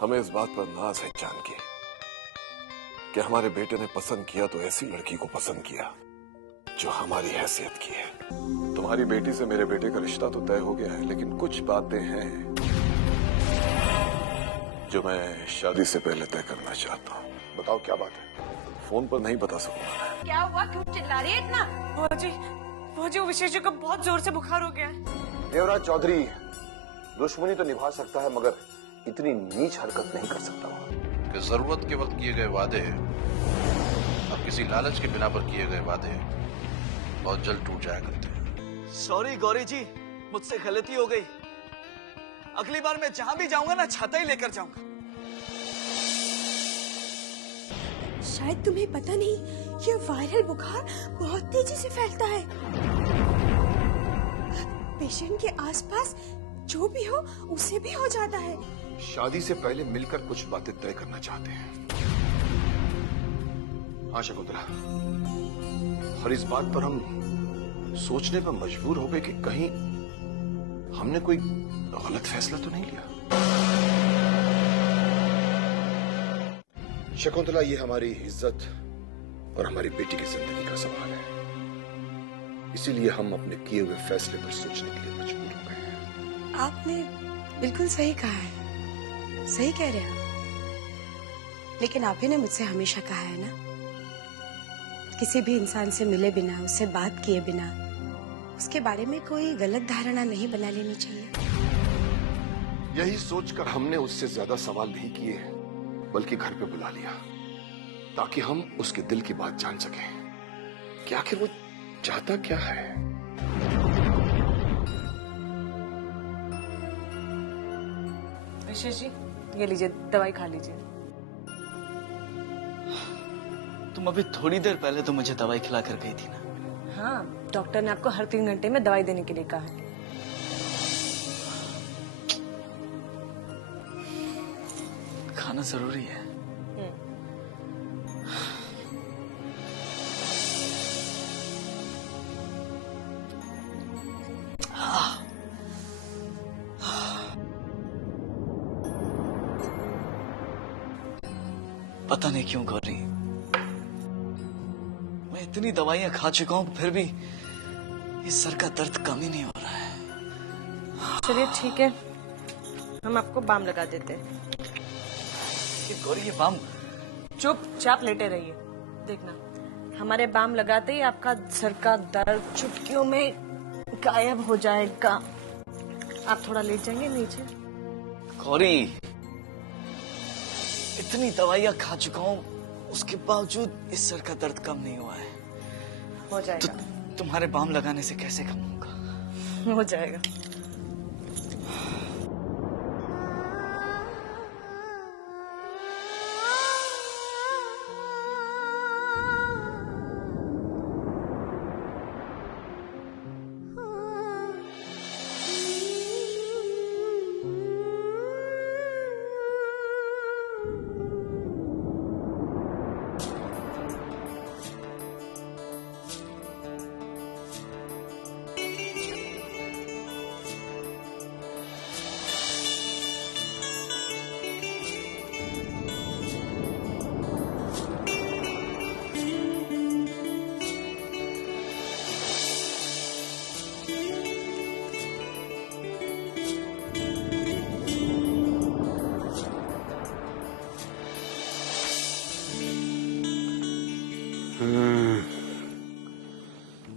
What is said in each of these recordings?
हमें इस बात पर नाज है जानकी कि हमारे बेटे ने पसंद किया तो ऐसी लड़की को पसंद किया जो हमारी हैसियत की है। तुम्हारी बेटी से मेरे बेटे का रिश्ता तो तय हो गया है, लेकिन कुछ बातें हैं जो मैं शादी से पहले तय करना चाहता हूँ। बताओ क्या बात है? फोन पर नहीं बता सकूंगा। क्या हुआ, क्यों चिल्ला रही है इतना? भौजी विशेष जी को बहुत जोर से बुखार हो गया है। देवराज चौधरी दुश्मनी तो निभा सकता है मगर इतनी नीच हरकत नहीं कर सकता। कि जरूरत के वक्त किए गए वादे अब किसी लालच के बिना पर किए गए वादे बहुत जल्द टूट जाया करते हैं। सॉरी गौरी जी, मुझसे गलती हो गई। अगली बार मैं जहां भी जाऊंगा ना छाता ही लेकर जाऊंगा। शायद तुम्हें पता नहीं, ये वायरल बुखार बहुत तेजी से फैलता है। पेशेंट के आसपास जो भी हो उसे भी हो जाता है। शादी से पहले मिलकर कुछ बातें तय करना चाहते हैं। हाँ शकुंतला, और इस बात पर हम सोचने पर मजबूर हो गए कि कहीं हमने कोई गलत फैसला तो नहीं लिया। शकुंतला, ये हमारी इज्जत और हमारी बेटी की जिंदगी का सवाल है, इसीलिए हम अपने किए हुए फैसले पर सोचने के लिए मजबूर हो गए हैं। आपने बिल्कुल सही कहा है, सही कह रहे हैं। लेकिन आप ही ने मुझसे हमेशा कहा है ना, किसी भी इंसान से मिले बिना, उससे बात किए बिना उसके बारे में कोई गलत धारणा नहीं बना लेनी चाहिए। यही सोचकर हमने उससे ज्यादा सवाल नहीं किए, बल्कि घर पे बुला लिया ताकि हम उसके दिल की बात जान सकें कि आखिर वो चाहता क्या है। विशेष जी, ये लीजिए, दवाई खा लीजिए। तुम अभी थोड़ी देर पहले तो मुझे दवाई खिला कर गई थी ना। हाँ, डॉक्टर ने आपको हर 3 घंटे में दवाई देने के लिए कहा है। खाना जरूरी है। पता नहीं क्यों गौरी, मैं इतनी दवाइयां खा चुका हूं फिर भी इस सर का दर्द कम ही नहीं हो रहा है। चलिए ठीक है, हम आपको बाम लगा देते हैं। ये गौरी, ये बाम। चुपचाप लेटे रहिए, देखना हमारे बाम लगाते ही आपका सर का दर्द चुटकियों में गायब हो जाएगा। आप थोड़ा लेट जाएंगे नीचे। गौरी, इतनी दवाइयां खा चुका हूं उसके बावजूद इस सर का दर्द कम नहीं हुआ है। हो जाएगा। तुम्हारे बाम लगाने से कैसे कम होगा? हो जाएगा।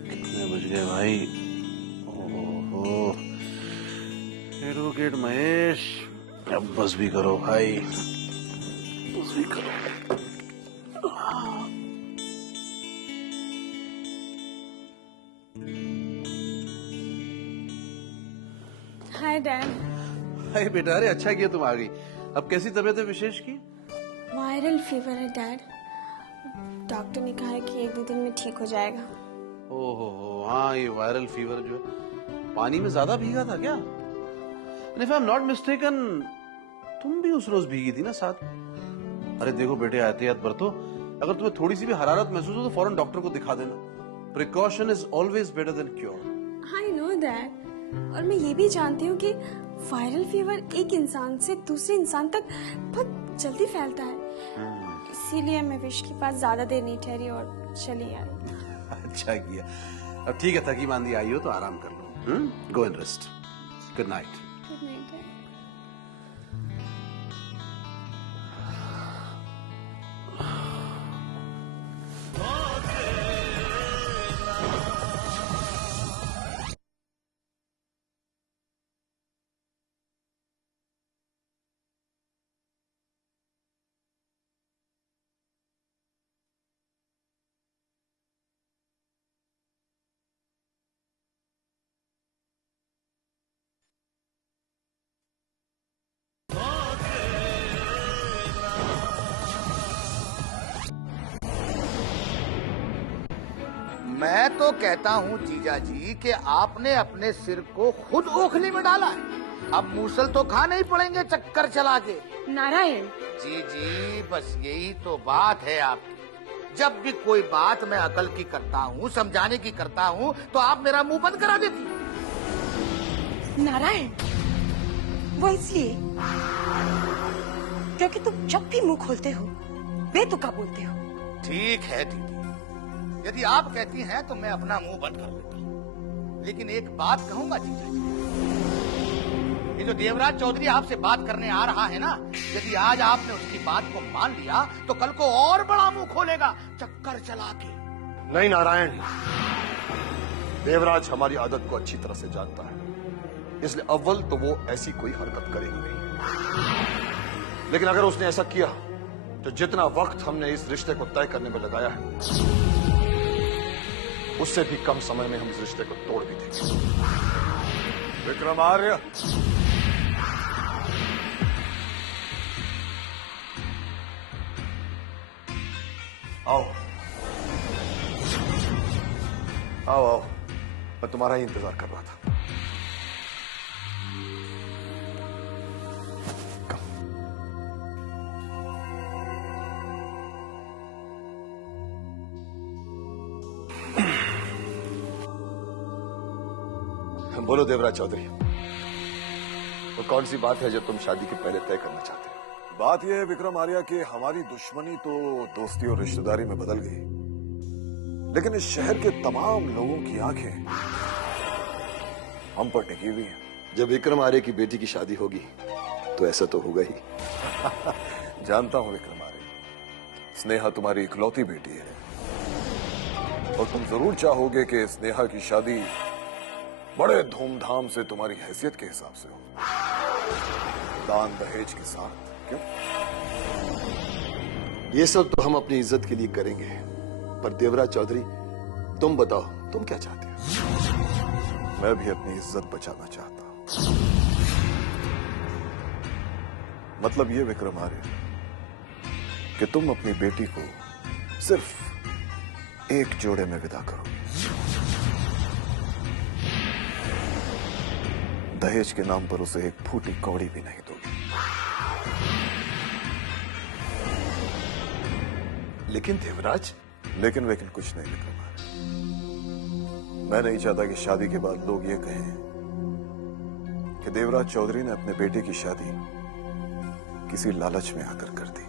कितने बज गए भाई? ओहो, एडवोकेट महेश, अब बस भी करो भाई, बस भी करो। Hi dad. हाय बेटा, अरे अच्छा किया तुम आ गई। अब कैसी तबीयत है विशेष की? वायरल फीवर है डैड। डॉक्टर ने कहा है कि 1-2 दिन में ठीक हो जाएगा। ओहो, हाँ, ये वायरल फीवर जो है पानी में ज्यादा भीगा था क्या? If I am not mistaken, तुम भी उस रोज भीगी थी ना साथ? अरे देखो बेटे, एहतियात बरतो। अगर तुम्हें थोड़ी सी भी हरारत महसूस हो तो फौरन डॉक्टर को दिखा देना। Precaution is always better than cure. I know that, और मैं ये भी जानती हूँ कि वायरल फीवर एक इंसान से दूसरे इंसान तक बहुत जल्दी फैलता है। इसीलिए मैं विश के पास ज्यादा देर नहीं ठहरी और चली आई। अच्छा किया। अब ठीक है, थकी मांदी आई हो तो आराम कर लो। Go and rest. Good night. Good night. मैं तो कहता हूँ जीजा जी कि आपने अपने सिर को खुद ओखली में डाला है। अब मूसल तो खाने ही पड़ेंगे चक्कर चला के। नारायण, जी जी, बस यही तो बात है आपकी। जब भी कोई बात मैं अकल की करता हूँ, समझाने की करता हूँ, तो आप मेरा मुंह बंद करा देती हैं। नारायण, वो इसलिए क्योंकि तुम जब भी मुंह खोलते हो बेतुका बोलते हो। ठीक है दीदी, यदि आप कहती हैं तो मैं अपना मुंह बंद कर लेता हूँ। लेकिन एक बात कहूंगा जीजा जी, ये जो देवराज चौधरी आपसे बात करने आ रहा है ना, यदि आज आपने उसकी बात को मान लिया तो कल को और बड़ा मुंह खोलेगा चक्कर चला के। नहीं नारायण, देवराज हमारी आदत को अच्छी तरह से जानता है, इसलिए अव्वल तो वो ऐसी कोई हरकत करेगी नहीं। लेकिन अगर उसने ऐसा किया तो जितना वक्त हमने इस रिश्ते को तय करने में लगाया है, उससे भी कम समय में हम इस रिश्ते को तोड़ भी देंगे। विक्रमार्य, आओ आओ आओ, मैं तुम्हारा ही इंतजार कर रहा था। बोलो देवराज चौधरी, वो कौन सी बात है जो तुम शादी के पहले तय करना चाहते हो? बात यह है विक्रमार्य कि हमारी दुश्मनी तो दोस्ती और रिश्तेदारी में बदल गई, लेकिन इस शहर के तमाम लोगों की आंखें हम पर टिकी हुई हैं। जब विक्रम आर्य की बेटी की शादी होगी तो ऐसा तो होगा ही। जानता हूं विक्रमार्य, स्नेहा तुम्हारी इकलौती बेटी है और तुम जरूर चाहोगे कि स्नेहा की शादी बड़े धूमधाम से तुम्हारी हैसियत के हिसाब से हो, दान दहेज के साथ। क्यों? ये सब तो हम अपनी इज्जत के लिए करेंगे, पर देवराज चौधरी तुम बताओ, तुम क्या चाहते हो? मैं भी अपनी इज्जत बचाना चाहता हूं। मतलब ये विक्रमार्य कि तुम अपनी बेटी को सिर्फ एक जोड़े में विदा करो, दहेज के नाम पर उसे एक फूटी कौड़ी भी नहीं दोगे। लेकिन देवराज, लेकिन कुछ नहीं विक्रमार्य। मैं नहीं चाहता कि शादी के बाद लोग ये कहें कि देवराज चौधरी ने अपने बेटे की शादी किसी लालच में आकर कर दी।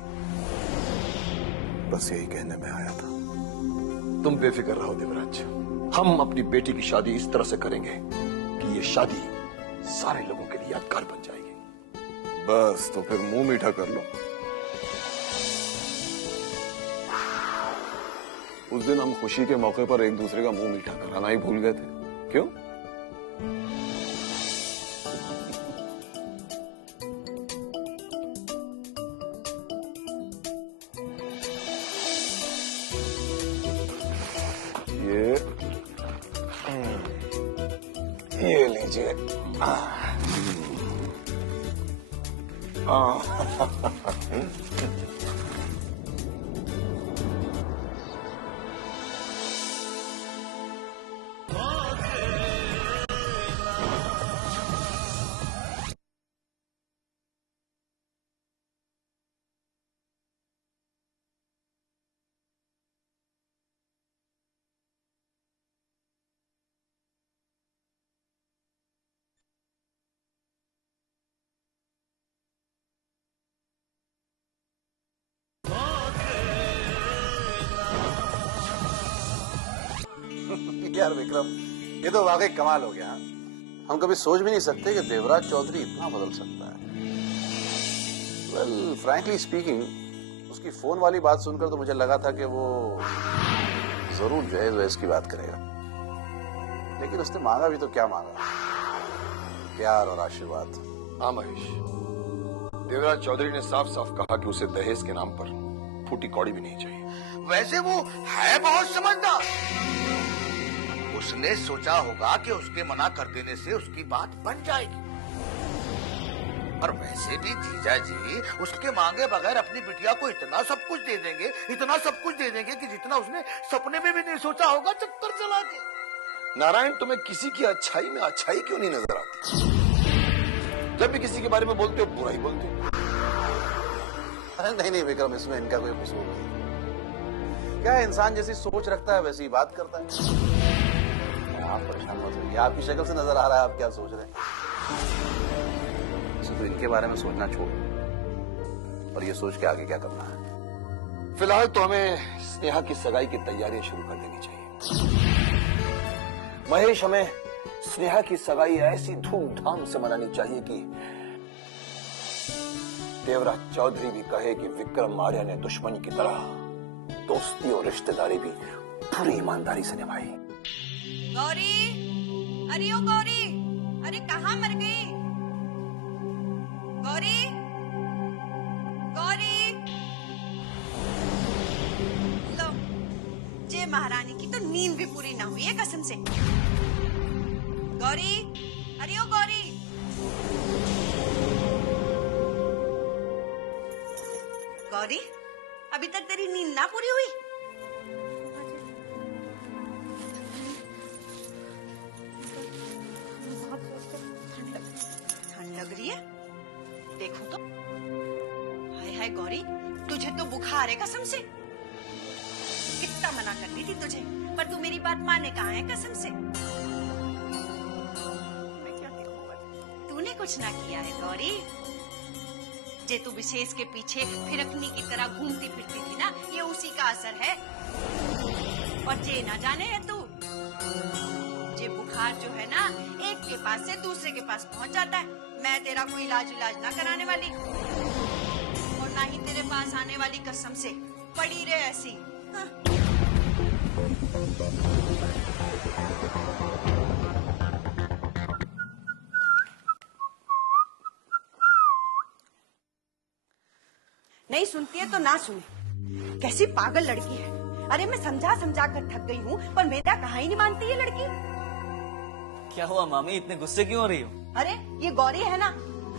बस यही कहने में आया था। तुम बेफिक्र रहो देवराज, हम अपनी बेटी की शादी इस तरह से करेंगे कि ये शादी सारे लोगों के लिए यादगार बन जाएगी। बस तो फिर मुंह मीठा कर लो। उस दिन हम खुशी के मौके पर एक दूसरे का मुंह मीठा कराना ही भूल गए थे। क्यों? ये लीजिए। यार विक्रम, ये तो वाकई कमाल हो गया। हम कभी सोच भी नहीं सकते कि देवराज चौधरी इतना बदल सकता है। वेल फ्रैंकली स्पीकिंग, उसकी फोन वाली बात सुनकर तो मुझे लगा था कि वो जरूर जहेज की बात करेगा, लेकिन उसने मांगा भी तो क्या मांगा, प्यार और आशीर्वाद। हाँ महेश, देवराज चौधरी ने साफ साफ कहा कि उसे दहेज के नाम पर फूटी कौड़ी भी नहीं चाहिए। वैसे वो है बहुत समझदार। उसने सोचा होगा कि उसके मना कर देने से उसकी बात बन जाएगी। और वैसे भी जीजा जी उसके मांगे बगैर अपनी बिटिया को इतना सब कुछ दे देंगे, इतना सब कुछ दे देंगे कि जितना उसने सपने में भी नहीं सोचा होगा चक्कर चला के। नारायण, तुम्हें किसी की अच्छाई में अच्छाई क्यों नहीं नजर आती? जब भी किसी के बारे में बोलते हो बुरा ही बोलते हो। अरे नहीं नहीं विक्रम, इसमें इनका कोई कसूर नहीं। क्या है, इंसान जैसी सोच रखता है वैसी बात करता है। आप परेशान मत होइए, आपकी शक्ल से नजर आ रहा है आप क्या सोच रहे हैं। तो इनके बारे में सोचना छोड़ और ये सोच के आगे क्या करना है। फिलहाल तो हमें स्नेहा की सगाई की तैयारियां शुरू कर देनी चाहिए। महेश, हमें स्नेहा की सगाई ऐसी धूमधाम से मनानी चाहिए कि देवराज चौधरी भी कहे कि विक्रम आर्य ने दुश्मनी की तरह दोस्ती और रिश्तेदारी भी पूरी ईमानदारी से निभाई। गौरी, अरे ओ गौरी, अरे कहाँ मर गई? गौरी, गौरी, लो, जय महारानी की तो नींद भी पूरी ना हुई है कसम से। गौरी, अरे ओ गौरी, गौरी, अभी तक तेरी नींद ना पूरी हुई? ठंड लग रही है, देखो तो। हाय हाय गौरी, तुझे तो बुखार है कसम से। कितना मना करती थी तुझे, पर तू मेरी बात माने कहाँ है कसम से। मैं क्या करूँ? तूने कुछ ना किया है गौरी। जे तू विशेष के पीछे फिरकनी की तरह घूमती फिरती थी ना, ये उसी का असर है। और जे ना जाने है तू, जे बुखार जो है ना एक के पास से दूसरे के पास पहुंच जाता है। मैं तेरा कोई इलाज ना कराने वाली और ना ही तेरे पास आने वाली, कसम से। पड़ी रहे ऐसी। हाँ। नहीं सुनती है तो ना सुने। कैसी पागल लड़की है। अरे मैं समझा समझा कर थक गई हूँ, पर मेरा कहाँ ही नहीं मानती है लड़की। क्या हुआ मामी, इतने गुस्से क्यों हो रही हो? अरे ये गौरी है ना,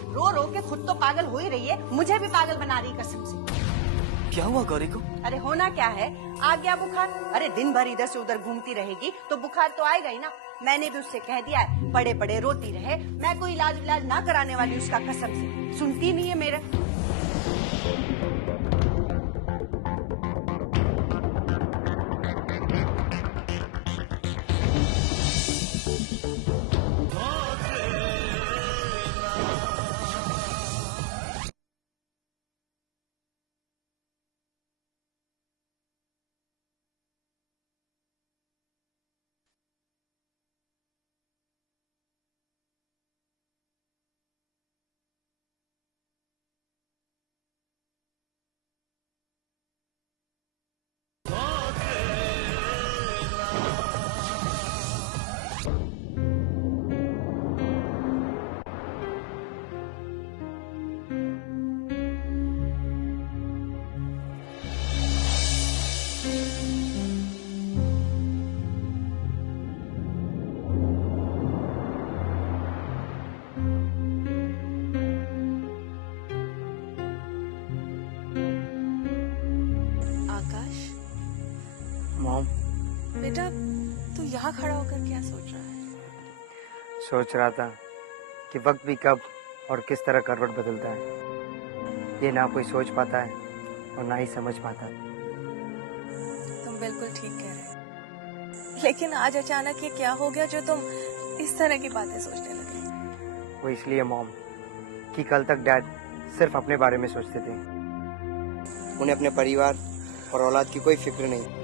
रो रो के खुद तो पागल हो ही रही है, मुझे भी पागल बना रही कसम से। क्या हुआ गौरी को? अरे होना क्या है, आ गया बुखार। अरे दिन भर इधर से उधर घूमती रहेगी तो बुखार तो आएगा ही ना। मैंने भी उससे कह दिया है पड़े पड़े रोती रहे, मैं कोई इलाज ना कराने वाली उसका कसम से। सुनती नहीं है मेरा। मॉम, बेटा तू यहाँ खड़ा होकर क्या सोच रहा है? सोच रहा था कि वक्त भी कब और किस तरह करवट बदलता है। ये ना कोई सोच पाता है और ना ही समझ पाता है। तुम बिल्कुल ठीक कह रहे हो, लेकिन आज अचानक ये क्या हो गया जो तुम इस तरह की बातें सोचने लगे? वो इसलिए मॉम कि कल तक डैड सिर्फ अपने बारे में सोचते थे। उन्हें अपने परिवार और औलाद की कोई फिक्र नहीं,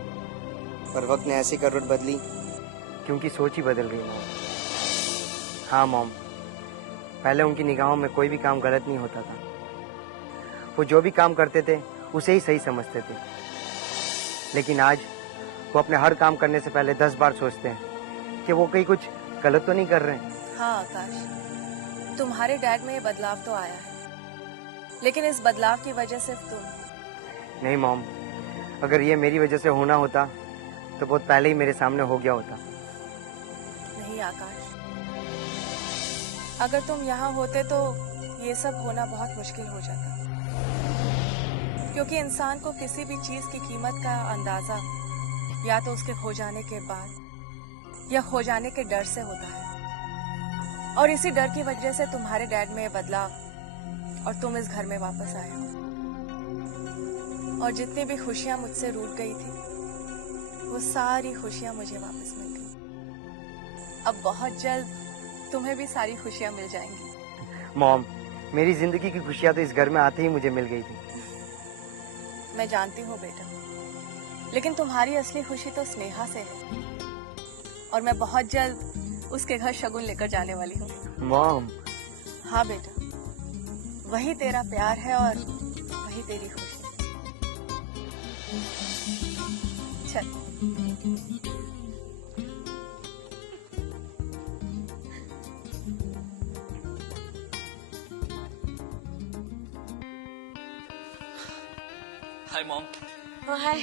पर वक्त ने ऐसी करवट बदली कि उनकी सोच ही बदल गई मॉम। हाँ मॉम, पहले उनकी निगाहों में कोई भी काम गलत नहीं होता था। वो जो भी काम करते थे उसे ही सही समझते थे। लेकिन आज वो अपने हर काम करने से पहले 10 बार सोचते हैं कि वो कहीं कुछ गलत तो नहीं कर रहे हैं। हाँ आकाश, तुम्हारे डैड में ये बदलाव तो आया है, लेकिन इस बदलाव की वजह सिर्फ तुम। नहीं मॉम, अगर ये मेरी वजह से होना होता तो बहुत पहले ही मेरे सामने हो गया होता। नहीं आकाश, अगर तुम यहाँ होते तो ये सब होना बहुत मुश्किल हो जाता, क्योंकि इंसान को किसी भी चीज की कीमत का अंदाजा या तो उसके खो जाने के बाद या खो जाने के डर से होता है। और इसी डर की वजह से तुम्हारे डैड में ये बदलाव और तुम इस घर में वापस आए हो। और जितनी भी खुशियां मुझसे रूठ गई थी, वो सारी खुशियां मुझे वापस मिल गई। अब बहुत जल्द तुम्हें भी सारी खुशियां मिल जाएंगी। मॉम, मेरी जिंदगी की खुशियां तो इस घर में आते ही मुझे मिल गई थी। मैं जानती हूँ बेटा, लेकिन तुम्हारी असली खुशी तो स्नेहा से है, और मैं बहुत जल्द उसके घर शगुन लेकर जाने वाली हूँ। मॉम। हाँ बेटा, वही तेरा प्यार है और वही तेरी खुशी। चल। Hi mom. Oh hi.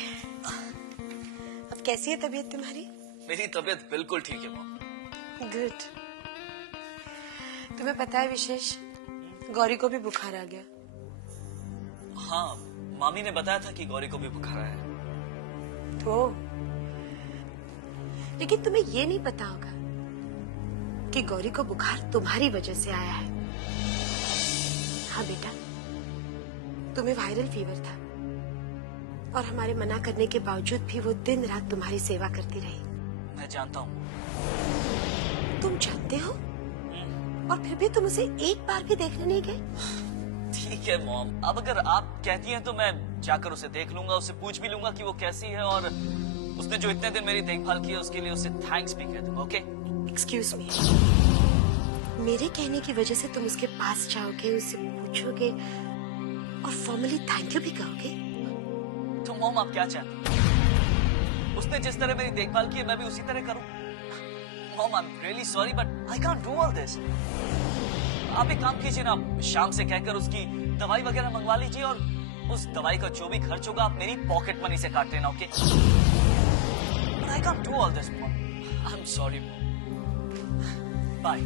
अब कैसी है तबीयत तुम्हारी? मेरी तबीयत बिल्कुल ठीक है मॉम। गुड। तुम्हें पता है विशेष, गौरी को भी बुखार आ गया। हाँ, मामी ने बताया था कि गौरी को भी बुखार आया है। तो लेकिन तुम्हें ये नहीं पता होगा कि गौरी को बुखार तुम्हारी वजह से आया है। हाँ बेटा, तुम्हें वायरल फीवर था और हमारे मना करने के बावजूद भी वो दिन रात तुम्हारी सेवा करती रही। मैं जानता हूँ। तुम जानते हो और फिर भी तुम उसे एक बार भी देखने नहीं गए? ठीक है मॉम, अब अगर आप कहती हैं तो मैं जाकर उसे देख लूंगा, उससे पूछ भी लूंगा कि वो कैसी है, और उसने जो इतने दिन मेरी देखभाल की है उसके लिए उसे थैंक्स भी कह दूंगा। ओके? एक्सक्यूज मी, मेरे कहने की वजह से तुम उसके पास जाओगे, उससे पूछोगे और फॉर्मली थैंक यू भी कहोगे? तो मॉम आप क्या चाहती हैं? उसने जिस तरह मेरी देखभाल की है मैं भी उसी तरह करूं? Mom I am really sorry but I can't do all this. आप एक काम कीजिए ना, शाम से कहकर उसकी दवाई वगैरह मंगवा लीजिए, और उस दवाई का जो भी खर्च होगा आप मेरी पॉकेट मनी से काट लेना। Okay? But I can't do all this mom, I am sorry mom. Bye.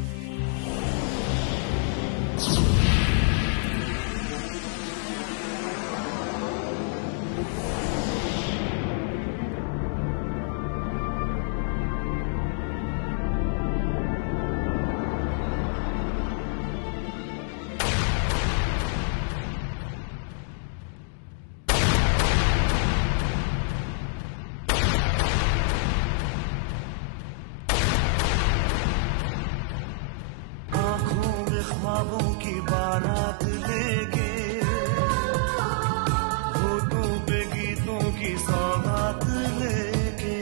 ख्वाबों की बारात लेके, होठों पे गीतों की सौगात लेके,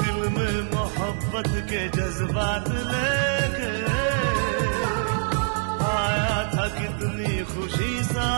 दिल में मोहब्बत के जज्बात लेके, आया था कितनी खुशी सा